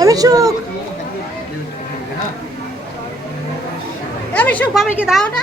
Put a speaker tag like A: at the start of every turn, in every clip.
A: আমি সুখ। আমি সুখ বাবাকে দাও না।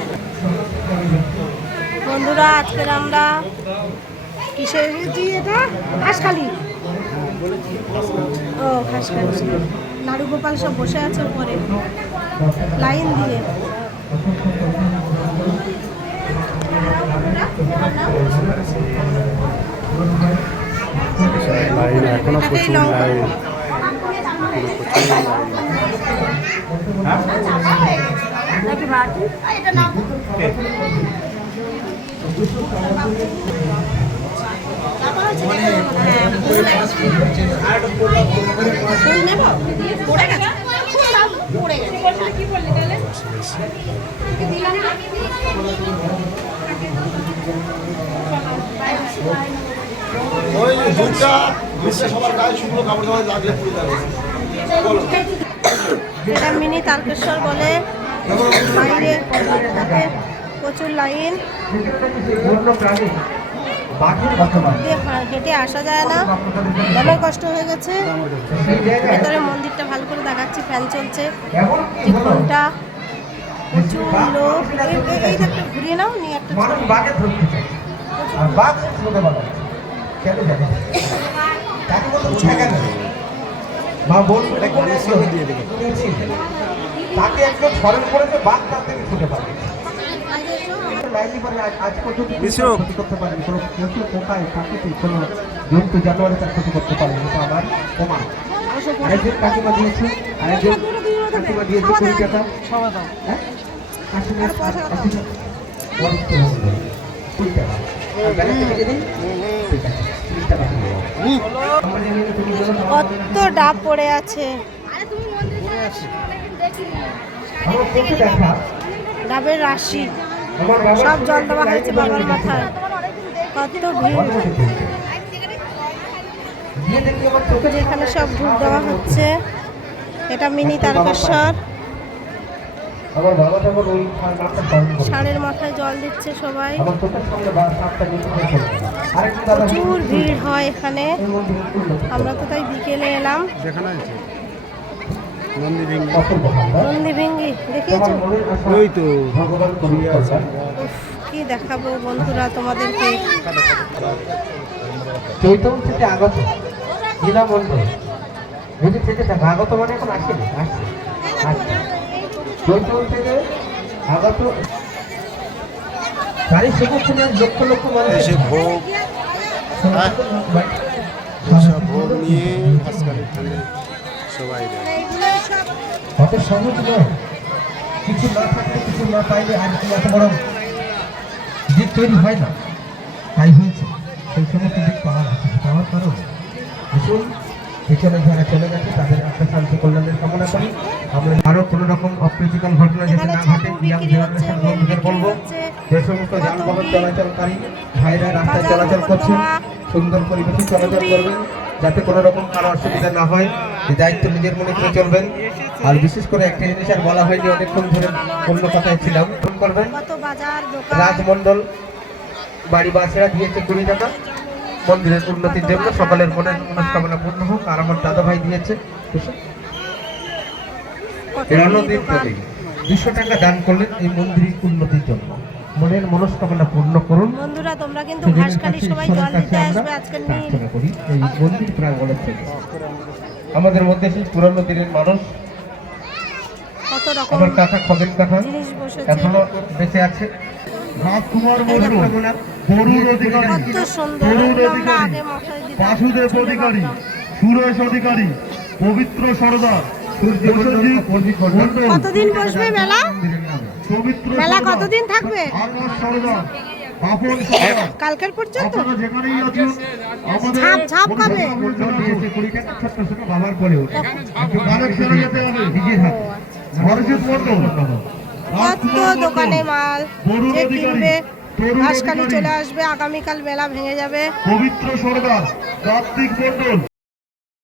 A: বন্ধুরা আজকের আমরা কিসের এসেছি এটা? হাঁসখালি ও হাঁসখালি নাড়ু গোপাল সব বসে আছে পরে লাইন দিয়ে।
B: লাইন
A: এখনও
B: প্রচুর লাইন?
A: পড়ে গেছে? ফুল দাও, পড়ে গেছে।
C: ওই দুধটা দুধটা সবার
A: তারকেশ্বর বলে বাইরে প্রচুর লাইন। হেঁটে আসা যায় না। অনেক কষ্ট হয়ে গেছে। ভেতরে মন্দিরটা ভালো করে দেখাচ্ছি, ফ্যান চলছে। ঘণ্টা প্রচুর লোক। এই- ঘুরিয়ে নাও, নিয়ে একটা
D: তাকে করেছে, বাঘ তার থেকে ছুটে করতে পারেনি কোনো পশু পোকায় প্রাকৃতি কোনো জন্তু জানোয়ারে তার ক্ষতি করতে পারেনি এটা আমার প্রমাণ আরেকজন কাকিমা দিয়েছে আরেকজন কাকিমা দিয়েছে কুড়ি টাকা হ্যাঁ কাকিমা। কুড়ি টাকা
A: কত ডাব পড়ে আছে ডাবের রাশি। সব জল দেওয়া হয়েছে বাবার মাথায় কত ভিড়। যেখানে সব ধূপ দেওয়া হচ্ছে। এটা মিনি তারকেশ্বর। ষাঁড়ের মাথায় জল দিচ্ছে সবাই। প্রচুর ভিড় হয় এখানে। আমরা তো তাই বিকেলে এলাম।
B: যেখানে আছে মন্দির
D: অপূর্ব ভান্ডার
A: নন্দী ভেঙ্গি দেখিয়েছো
B: ওই তো।
D: ভগবান করিয়ে আছে।
A: কি দেখাবো বন্ধুরা তোমাদেরকে?
D: চৈতন্য থেকে আগত গীতা মন্ডল যদি থেকে থাকে আগত মানে এখন আসেনি আসছে। আসছে। চৈতন্য থেকে আগত গাড়ি শেখাচ্ছেন লক্ষ লক্ষ মানুষ
B: এসে ভোগ ভোগ নিয়ে খানে সবাই
D: সহজ নয়। কিছু না থাকলে কিছু না পাইলে আর কি এত বড় দিক তৈরি হয় না। তাই হয়েছে। সেই সমস্ত দিক পাওয়ার আছে পাওয়ার কারণ। আসুন পিছনে যারা চলে গেছে তাদের একটা শান্তি কল্যাণের কামনা করি। আমরা আরও কোনো রকম অপ্রীতিকর ঘটনা যাতে না ঘটে ইয়াং জেনারেশন বন্ধুদের বলব। যে সমস্ত যানবাহন। চলাচলকারী ভাইরা রাস্তায় চলাচল করছেন সুন্দর পরিবেশে চলাচল করবেন যাতে কোনো রকম কারও অসুবিধা না হয়। এই দায়িত্ব নিজের মনে করে চলবেন। আর বিশেষ করে একটা জিনিস আর বলা হয়নি অনেকক্ষণ ধরে অন্য কথায় ছিলাম। ফোন করবেন।
A: কত
D: রাজমন্ডল বাড়ি বাসেরা দিয়েছে কুড়ি টাকা মন্দিরের উন্নতির জন্য সকলের মনের মনস্কামনা পূর্ণ হোক। আর আমার দাদা ভাই দিয়েছে দুশো রণদীপ টাকা দান করলেন এই মন্দিরের উন্নতির জন্য। মনের মনস্কামনা পূর্ণ করুন।
A: বন্ধুরা তোমরা কিন্তু ঘাসখালি সবাই জল দিতে আসবে আজকের নীল
D: প্রার্থনা করি। এই মন্দির প্রাঙ্গণের থেকে। আমাদের মধ্যে সেই পুরানো দিনের মানুষ।
A: কত
E: আমার কাকা খগেন কাকা এখনও বেঁচে আছে। রাজকুমার
A: এই
E: বরুণ অধিকারী বাসুদেব সুরেশ অধিকারী পবিত্র সরদার
A: কতদিন বসবে মেলা?
E: সৌমিত্র
A: মেলা কতদিন থাকবে?
E: সরদার,
A: কালকের পর্যন্ত?
E: ঝাপ যেখানেই আছেন, আমাদের
A: ঝাঁপ কবে?
E: বাবার
A: কত? দোকানে মাল যে কিনবে চলে আসবে আগামীকাল মেলা ভেঙে যাবে।
E: পবিত্র সরকার কার্তিক মণ্ডল।